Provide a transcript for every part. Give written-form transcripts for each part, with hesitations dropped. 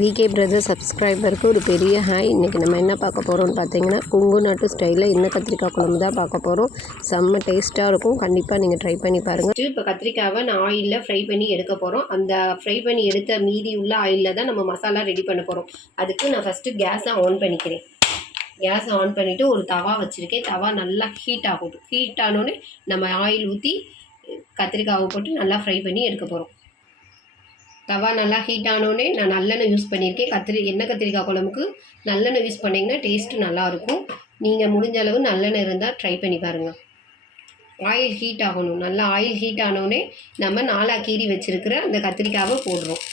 VK brother சப்ஸ்கிரைபருக்கு ஒரு பெரிய hi. இன்றைக்கி நம்ம என்ன பார்க்க போகிறோம்னு பார்த்தீங்கன்னா, கொங்கு நாட்டு ஸ்டைலில் எண்ணெய் கத்திரிக்காய் குழம்பு தான் பார்க்க போகிறோம். செம்ம டேஸ்ட்டாக இருக்கும். கண்டிப்பாக நீங்கள் ட்ரை பண்ணி பாருங்கள். இப்போ கத்திரிக்காவை நான் ஆயிலில் ஃப்ரை பண்ணி எடுக்க போகிறோம். அந்த ஃப்ரை பண்ணி எடுத்த மீதி உள்ள ஆயிலில் தான் நம்ம மசாலா ரெடி பண்ண போகிறோம். அதுக்கு நான் ஃபஸ்ட்டு கேஸை ஆன் பண்ணிக்கிறேன். கேஸை ஆன் பண்ணிவிட்டு ஒரு தவா வச்சுருக்கேன். தவா நல்லா ஹீட் ஆகட்டும். ஹீட் ஆனோடனே நம்ம ஆயில் ஊற்றி கத்திரிக்காவை போட்டு நல்லா ஃப்ரை பண்ணி எடுக்க போகிறோம். தவா நல்லா ஹீட் ஆனோடனே நான் நல்லெண்ணெய் யூஸ் பண்ணியிருக்கேன். எண்ணெய் கத்திரிக்காய் குழம்புக்கு நல்லெண்ணெய் யூஸ் பண்ணிங்கன்னா டேஸ்ட்டு நல்லாயிருக்கும். நீங்கள் முடிஞ்ச அளவு நல்லெண்ணெய் இருந்தால் ட்ரை பண்ணி பாருங்கள். ஆயில் ஹீட் ஆகணும். நல்லா ஆயில் ஹீட் ஆனோடனே நம்ம நாலாக கீறி வச்சுருக்கிற அந்த கத்திரிக்காவை போடுறோம்.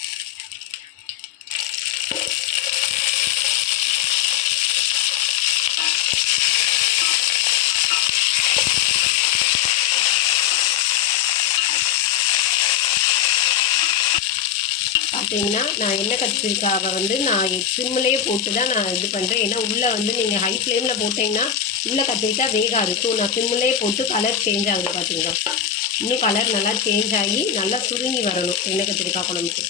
பார்த்தீங்கன்னா நான் எண்ணெய் கத்திரிக்காவை நான் சிம்மிலே போட்டு தான் நான் இது பண்ணுறேன். ஏன்னா உள்ளே நீங்கள் ஹை ஃப்ளேமில் போட்டிங்கன்னா உள்ளே கத்திரிக்காய் வேகாது. ஸோ நான் சிம்மிலே போட்டு கலர் சேஞ்ச் ஆகுது. பார்த்தீங்கன்னா இன்னும் கலர் நல்லா சேஞ்ச் ஆகி நல்லா சுருங்கி வரணும் எண்ணெய் கத்திரிக்காய் குழம்புக்கு.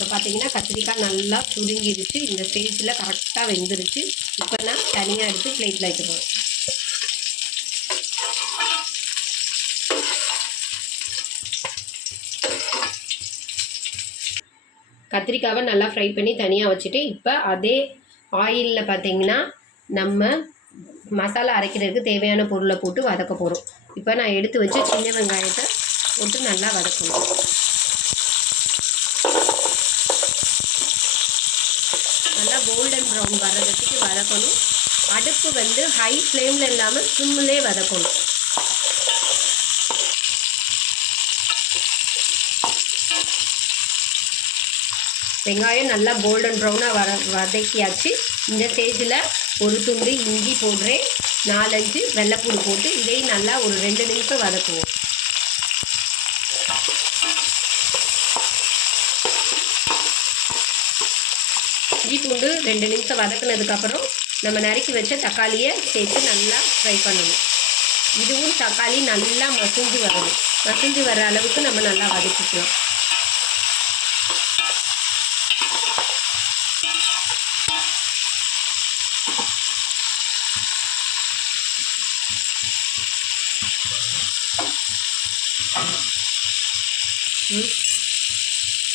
இப்போ பார்த்தீங்கன்னா கத்திரிக்காய் நல்லா சுருங்கிடுச்சு. இந்த ஸ்டேஜில் கரெக்டாக வெந்துருச்சு. இப்போ நான் தனியாக எடுத்து பிளேட்டில் வைக்கிறோம். கத்திரிக்காவை நல்லா ஃப்ரை பண்ணி தனியாக வச்சுட்டு இப்போ அதே ஆயிலில் பார்த்தீங்கன்னா நம்ம மசாலா அரைக்கிறதுக்கு தேவையான பொருளை போட்டு வதக்க போகிறோம். இப்போ நான் எடுத்து வச்சு சின்ன வெங்காயத்தை போட்டு நல்லா வதக்கணும். நல்லா கோல்டன் ப்ரௌன் வர்றதுக்கு வதக்கணும். அடுப்பு ஹை ஃப்ளேமில் இல்லாமல் சிம்மிலே வதக்கணும். வெங்காயம் நல்லா கோல்டன் ப்ரௌனாக வதக்கியாச்சு. இந்த ஸ்டேஜில் ஒரு துண்டு இஞ்சி போடுறேன். 4-5 வெள்ளைப்பூடு போட்டு இதையும் நல்லா ஒரு 2 நிமிஷம் வதக்குவோம். இஞ்சி பூண்டு 2 நிமிஷம் வதக்குனதுக்கப்புறம் நம்ம நறுக்கி வச்ச தக்காளியை சேர்த்து நல்லா ஃப்ரை பண்ணணும். இதுவும் தக்காளி நல்லா மசிஞ்சு வரணும். மசிஞ்சு வர அளவுக்கு நம்ம நல்லா வதக்கிக்கலாம்.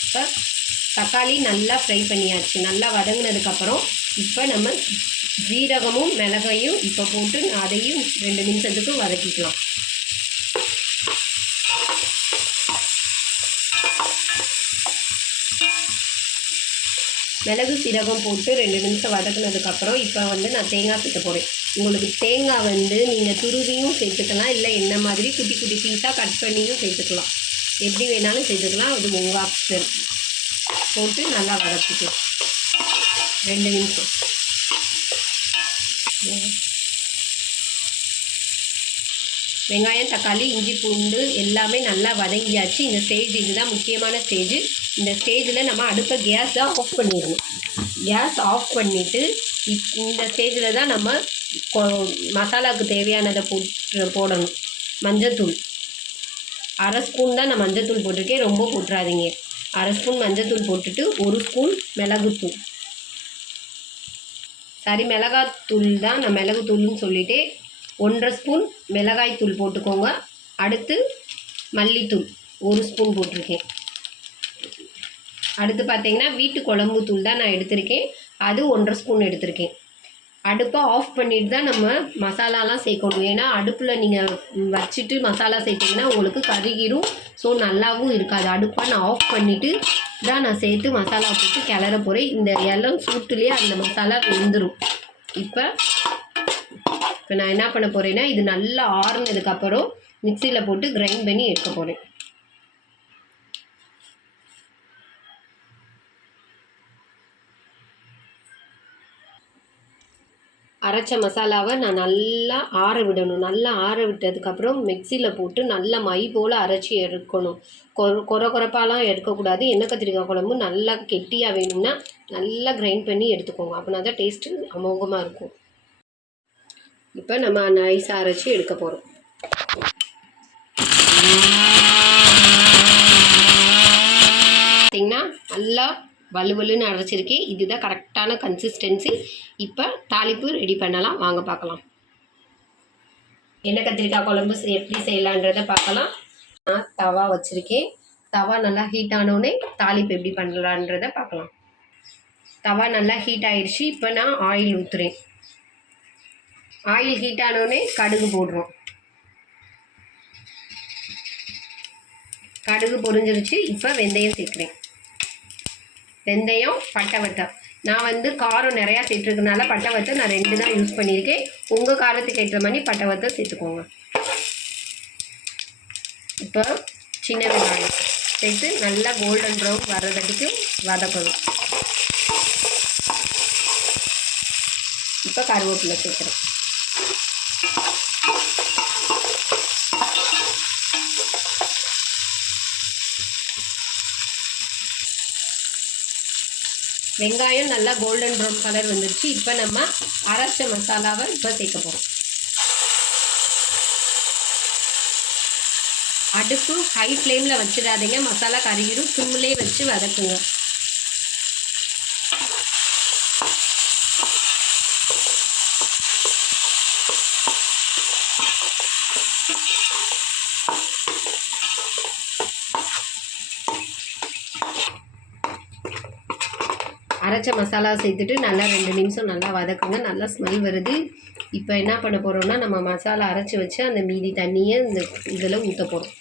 இப்போ தக்காளி நல்லா ஃப்ரை பண்ணியாச்சு. நல்லா வதங்கினதுக்கப்புறம் இப்போ நம்ம ஜீரகமும் மிளகையும் இப்போ போட்டு அதையும் 2 நிமிஷத்துக்கு வதக்கிக்கலாம். மிளகு சீரகம் போட்டு 2 நிமிஷம் வதக்குனதுக்கப்புறம் இப்போ நான் தேங்காய் சேர்க்க போகிறேன். உங்களுக்கு தேங்காய் நீங்கள் துருவியும் சேர்த்துக்கலாம், இல்லை என்ன மாதிரி குட்டி குட்டி பீஸாக கட் பண்ணியும் சேர்த்துக்கலாம். எப்படி வேணாலும் சேர்த்துக்கலாம். அது உங்கள் ஆப்ஷன். போட்டு நல்லா வதக்கிக்கலாம் 2 நிமிஷம். வெங்காயம் தக்காளி இஞ்சி பூண்டு எல்லாமே நல்லா வதங்கியாச்சு. இந்த ஸ்டேஜ் இதுதான் முக்கியமான ஸ்டேஜ். இந்த ஸ்டேஜில் நம்ம அடுப்பை கேஸை ஆஃப் பண்ணிடணும். கேஸ் ஆஃப் பண்ணிவிட்டு இந்த ஸ்டேஜில் தான் நம்ம மசாலாவுக்கு தேவையானதை போடணும். மஞ்சத்தூள் 1/2 ஸ்பூன் தான் நான் மஞ்சத்தூள் போட்டிருக்கேன். ரொம்ப போட்டுறாதீங்க. 1/2 ஸ்பூன் மஞ்சத்தூள் போட்டுட்டு 1 ஸ்பூன் மிளகுத்தூள். சரி, மிளகாத்தூள் தான் நான் மிளகுத்தூள்னு சொல்லிவிட்டு 1/2 ஸ்பூன் மிளகாய்த்தூள் போட்டுக்கோங்க. அடுத்து மல்லித்தூள் 1 ஸ்பூன் போட்டிருக்கேன். அடுத்து பார்த்தீங்கன்னா வீட்டு குழம்பு தூள் தான் நான் எடுத்திருக்கேன். அது 1/2 ஸ்பூன் எடுத்திருக்கேன். அடுப்பை ஆஃப் பண்ணிட்டு தான் நம்ம மசாலாலாம் சேர்க்கணும். ஏன்னா அடுப்பில் நீங்கள் வச்சுட்டு மசாலா சேர்த்திங்கன்னா உங்களுக்கு கருகிரும். ஸோ நல்லாவும் இருக்காது. அடுப்பை நான் ஆஃப் பண்ணிவிட்டு தான் நான் சேர்த்து மசாலா போட்டு கிளற போகிறேன். இந்த இளம் சூட்டுலேயே அந்த மசாலா வெந்துடும். இப்போ நான் என்ன பண்ண போகிறேன்னா இது நல்லா ஆறுனதுக்கப்புறம் மிக்சியில் போட்டு கிரைண்ட் பண்ணி எடுக்க போகிறேன். அரைச்ச மசாலாவை நான் நல்லா ஆற விடணும். நல்லா ஆற விட்டதுக்கப்புறம் மிக்சியில் போட்டு நல்லா மை போல் அரைச்சி எடுக்கணும். கொர கொரப்பாலாம் எடுக்கக்கூடாது. எண்ணெய் கத்திரிக்காய் குழம்பு நல்லா கெட்டியாக வேணும்னா நல்லா கிரைண்ட் பண்ணி எடுத்துக்கோங்க. அப்படின்னா தான் டேஸ்ட்டு அமோகமாக இருக்கும். இப்போ நம்ம நைஸாக அரைச்சி எடுக்க போகிறோம். பார்த்திங்கன்னா நல்லா வலுவலுன்னு அரைச்சிருக்கேன். இதுதான் கரெக்டான கன்சிஸ்டன்சி. இப்போ தாளிப்பு ரெடி பண்ணலாம், வாங்க பார்க்கலாம். எண்ணெய் கத்திரிக்காய் குழம்பு எப்படி செய்யலான்றதை பார்க்கலாம். நான் தவா வச்சுருக்கேன். தவா நல்லா ஹீட் ஆனோடனே தாளிப்பு எப்படி பண்ணலான்றதை பார்க்கலாம். தவா நல்லா ஹீட் ஆயிடுச்சு. இப்போ நான் ஆயில் ஊற்றுறேன். ஆயில் ஹீட் ஆனோடனே கடுகு போடுறோம். கடுகு பொரிஞ்சிருச்சு. இப்போ வெந்தயம் சேர்க்குறேன். வெந்தயம், பட்டை வத்தல். நான் வந்து காரம் நிறையா சேர்த்துருக்கனால பட்டை வத்தல் நான் 2 தான் யூஸ் பண்ணியிருக்கேன். உங்கள் காரத்துக்கு ஏற்ற மாதிரி பட்டை வத்தல் சேர்த்துக்கோங்க. இப்போ சின்ன வெங்காயம் சேர்த்து நல்லா கோல்டன் ப்ரௌன் வர்றதுக்கு வதக்கணும். இப்போ கருவேப்பிலை சேர்க்குறேன். வெங்காயம் நல்லா கோல்டன் ப்ரௌன் கலர் வந்துருச்சு. இப்போ நம்ம அரைச்ச மசாலாவை இப்போ சேர்க்க போகிறோம். அடுப்பு ஹை ஃப்ளேமில் வச்சிடாதீங்க, மசாலா கருகிடும். சிம்மிலே வச்சு வதக்குங்க. அரைச்ச மசாலா சேர்த்துட்டு நல்லா 2 நிமிஷம் நல்லா வதக்குங்க. நல்லா ஸ்மெல் வருது. இப்போ என்ன பண்ண போகிறோம்னா நம்ம மசாலா அரைச்சி வச்சு அந்த மீதி தண்ணியை இந்த இதில் ஊற்ற போகிறோம்.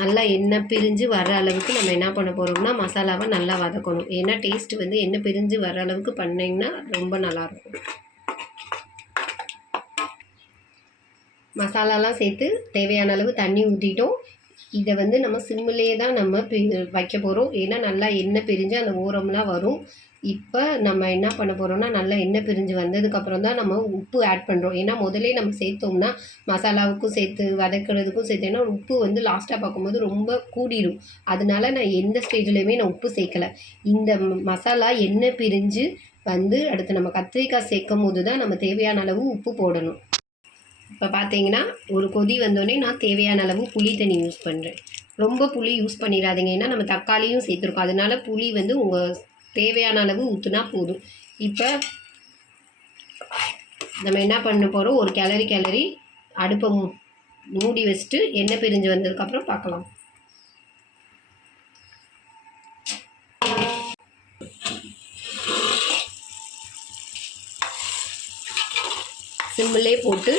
நல்லா எண்ணெய் பிரிஞ்சு வர அளவுக்கு நம்ம என்ன பண்ண போகிறோம்னா மசாலாவை நல்லா வதக்கணும். ஏன்னா டேஸ்ட்டு வந்து எண்ணெய் பிரிஞ்சு வர அளவுக்கு பண்ணிங்கன்னா ரொம்ப நல்லாயிருக்கும். மசாலாலாம் சேர்த்து தேவையான அளவு தண்ணி ஊற்றிட்டோம். இதை வந்து நம்ம சிம்மிலே தான் நம்ம வைக்க போகிறோம். ஏன்னா நல்லா எண்ணெய் பிரிஞ்சு அந்த ஓரம்லாம் வரும். இப்போ நம்ம என்ன பண்ண போகிறோம்னா நல்லா எண்ணெய் பிரிஞ்சு வந்ததுக்கப்புறம் தான் நம்ம உப்பு ஆட் பண்ணுறோம். ஏன்னா முதலே நம்ம சேர்த்தோம்னா மசாலாவுக்கும் சேர்த்து வதக்கிறதுக்கும் சேர்த்தோன்னா உப்பு வந்து லாஸ்ட்டாக பார்க்கும்போது ரொம்ப கூடிடும். அதனால நான் எந்த ஸ்டேஜ்லேயுமே நான் உப்பு சேர்க்கலை. இந்த மசாலா எண்ணெய் பிரிஞ்சு வந்து அடுத்து நம்ம கத்திரிக்காய் சேர்க்கும் போது தான் நம்ம தேவையான அளவு உப்பு போடணும். இப்போ பார்த்தீங்கன்னா ஒரு கொதி வந்தோடனே நான் தேவையான அளவு புளி தண்ணி யூஸ் பண்ணுறேன். ரொம்ப புளி யூஸ் பண்ணிடாதீங்க. ஏன்னா நம்ம தக்காளியும் சேர்த்துருக்கோம். அதனால புளி வந்து உங்கள் தேவையான அளவு ஊற்றுனா போதும். இப்போ நம்ம என்ன பண்ண போகிறோம், ஒரு கிளறி அடுப்பை மூடி வச்சுட்டு எண்ணெய் பிரிஞ்சு வந்ததுக்கப்புறம் பார்க்கலாம். சிம்மிலே போட்டு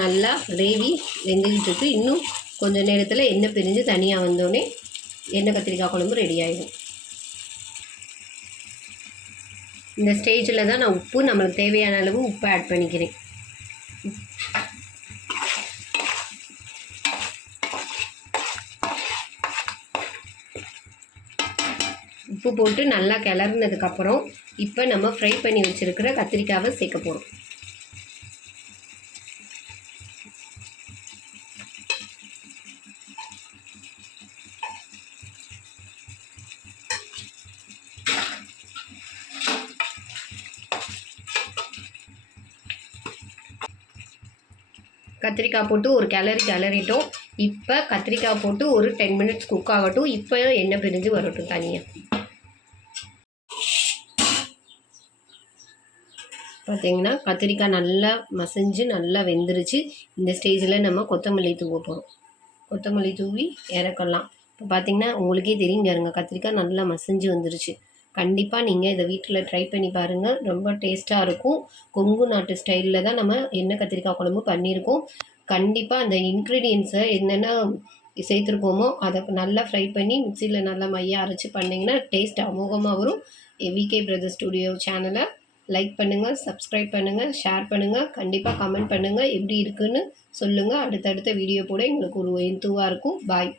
நல்லா கிரேவி வெந்துக்கிட்டு இருக்குது. இன்னும் கொஞ்சம் நேரத்தில் எண்ணெய் பிரிஞ்சு தனியாக வந்தோடனே எண்ணெய் கத்திரிக்காய் குழம்பு ரெடி ஆகிடும். இந்த ஸ்டேஜில் தான் நான் உப்பு நம்மளுக்கு தேவையான அளவு உப்பு ஆட் பண்ணிக்கிறேன். உப்பு போட்டு நல்லா கிளறினதுக்கப்புறம் இப்போ நம்ம ஃப்ரை பண்ணி வச்சுருக்கிற கத்திரிக்காவை சேர்க்க போகிறோம். கத்திரிக்காய் போட்டு ஒரு கிளறிட்டோம். இப்போ கத்திரிக்காய் போட்டு ஒரு 10 மினிட்ஸ் குக் ஆகட்டும். இப்போ எண்ணெய் பிரிஞ்சு வரட்டும் தனியாக. பார்த்தீங்கன்னா கத்திரிக்காய் நல்லா மசிஞ்சு நல்லா வெந்துருச்சு. இந்த ஸ்டேஜில் நம்ம கொத்தமல்லி தூவ போகிறோம். கொத்தமல்லி தூவி இறக்கலாம். இப்போ பார்த்தீங்கன்னா உங்களுக்கே தெரியுங்க, கத்திரிக்காய் நல்லா மசிஞ்சு வந்துருச்சு. கண்டிப்பாக நீங்கள் இதை வீட்டில் ட்ரை பண்ணி பாருங்கள். ரொம்ப டேஸ்ட்டாக இருக்கும். கொங்கு நாட்டு ஸ்டைலில் தான் நம்ம எண்ணெய் கத்திரிக்காய் குழம்பு பண்ணியிருக்கோம். கண்டிப்பாக அந்த இன்க்ரீடியன்ஸை என்னென்ன சேர்த்துருக்கோமோ அதை நல்லா ஃப்ரை பண்ணி மிக்சியில் நல்லா மையாக அரைச்சி பண்ணிங்கன்னா டேஸ்ட் அமோகமாக வரும். விகே பிரதர்ஸ் ஸ்டுடியோ சேனலை லைக் பண்ணுங்கள், சப்ஸ்கிரைப் பண்ணுங்கள், ஷேர் பண்ணுங்கள். கண்டிப்பாக கமெண்ட் பண்ணுங்கள், எப்படி இருக்குன்னு சொல்லுங்கள். அடுத்தடுத்த வீடியோ போட எங்களுக்கு ஒரு எந்துவாக இருக்கும். பாய்.